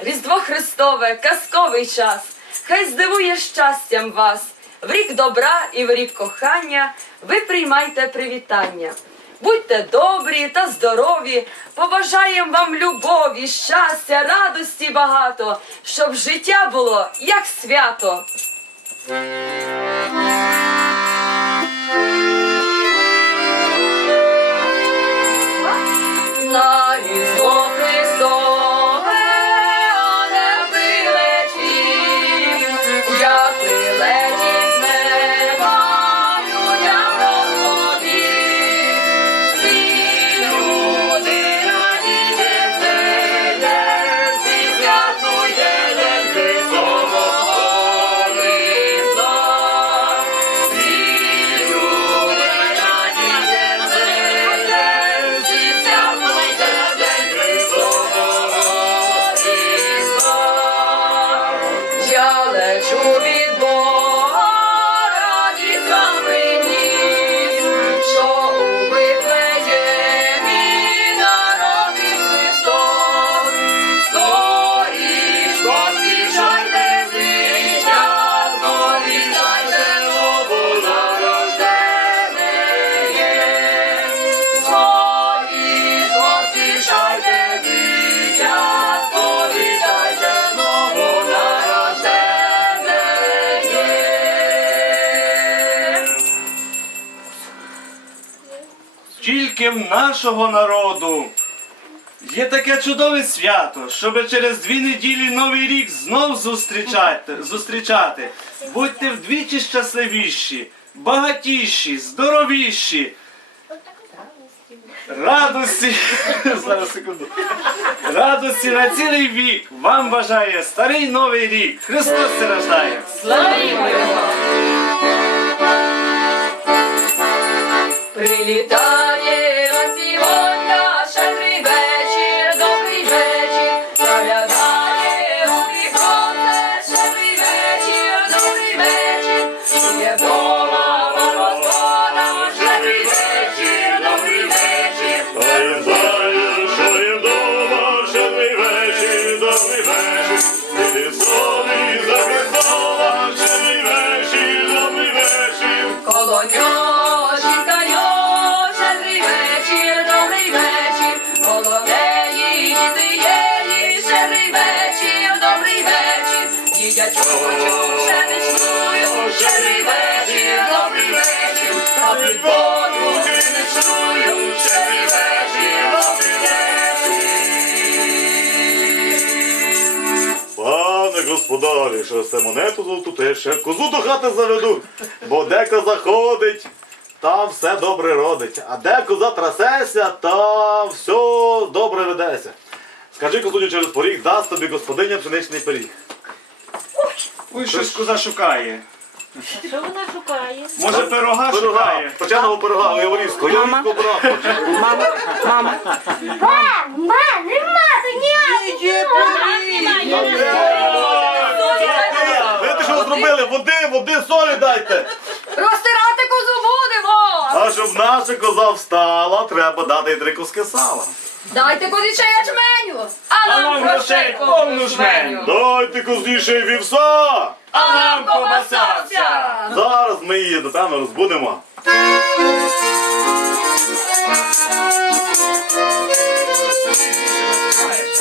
Різдво Христове, казковий час, хай здивує щастям вас. В рік добра і в рік кохання ви приймайте привітання. Будьте добрі та здорові, побажаєм вам любові, щастя, радості багато, щоб життя було як свято. На в нашого народу є таке чудове свято, щоб через дві неділі Новий рік знов зустрічати. зустрічати. Будьте вдвічі щасливіші, багатіші, здоровіші. Радості, зараз секунду. Радості на цілий вік вам бажає старий новий рік. Христос се рождає. Славімо його! Прилітає їдять не чую, щедрий вечір, добрий вечір, та під воду не чую, щедрий вечір, добрий. Пане господарі, що сте монету золоту, то я ще козу до хати заведу, бо де коза ходить, там все добре родить, а де коза трасеся, там все добре ведеться. Скажи козуню через поріг, дасть тобі господиня пшеничний пиріг. Ой, щось коза шукає. Що вона шукає? Може пирога Пирога, шукає? печеного пирога, Яворівського, Яворівського брат. Мама, мама. Ба, ба, нема, то ні. Ви що зробили? Води, води, солі дайте. Розтирати козу будемо! А щоб наша коза встала, треба дати три куски сала. Дайте козі ячменю, а нам грошей повну жменю. Дайте козніше вівса. А нам ковбасавця! Зараз ми її, напевно, розбудемо.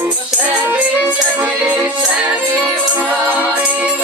Ще щедрий, щедрий, врожай,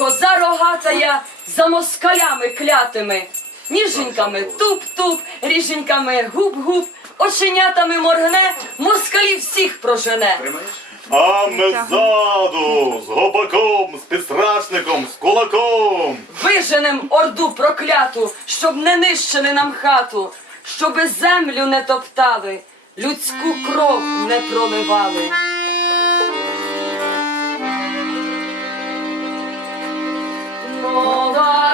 коза рогатая за москалями клятими, ніженьками туп-туп, ріженьками губ-губ, оченятами моргне, москалів всіх прожене. А ми ззаду, з гопаком, з підстрашником, з кулаком. Виженем орду прокляту, щоб не нищили нам хату, щоби землю не топтали, людську кров не проливали. Jehovah.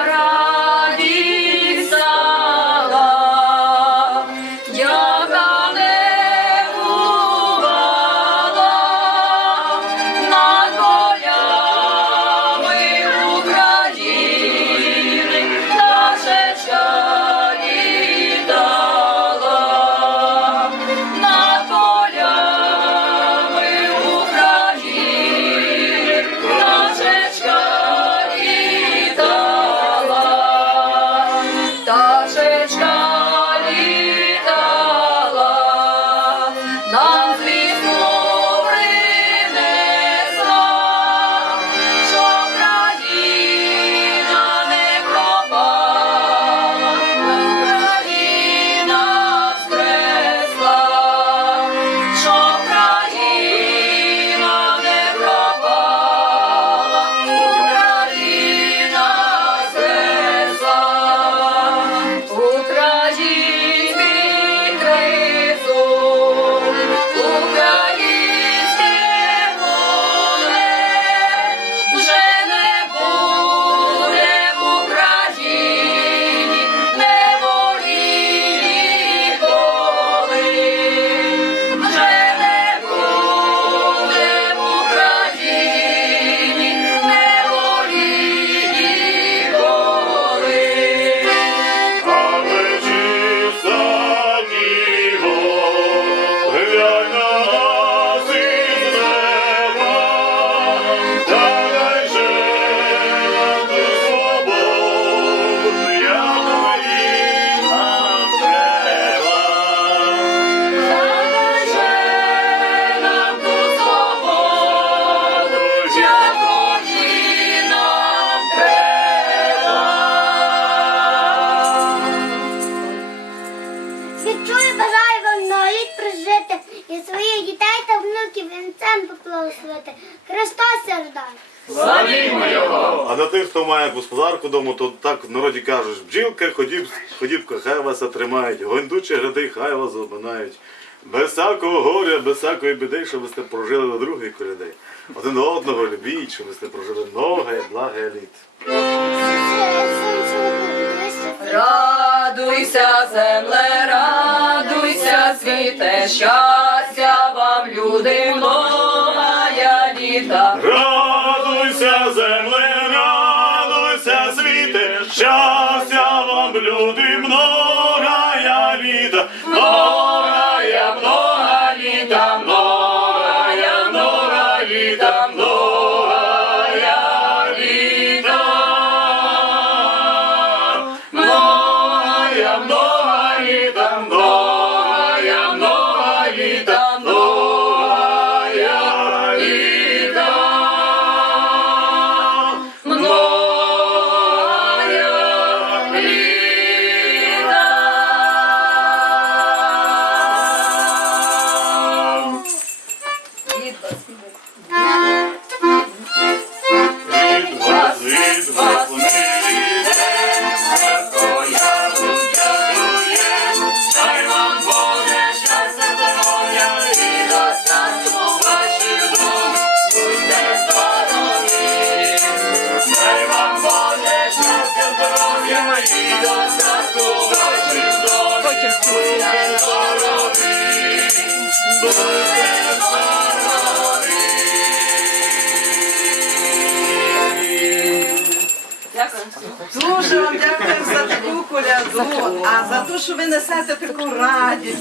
Відчую, бажаю вам многоліт прожити і своїх дітей та внуків вінцем поблагословити. Христос рождає. А на тих, хто має господарку дому, то так в народі кажуть, бджілка, ходіб, ходібка, хай вас тримають, гондучі гради, хай вас обминають. Без всякого горя, без всякої біди, щоб ви сте прожили до другої коляди. Один одного любіть, щоб ви сте прожили многе, благе літ. Радуйся, земле, радуйся, світе, щастя вам, люди, многая літа. Радуйся, земле, радуйся, світе, щастя вам, люди, многая Дуже вам дякую за таку коляду, а за те, що ви несете таку радість.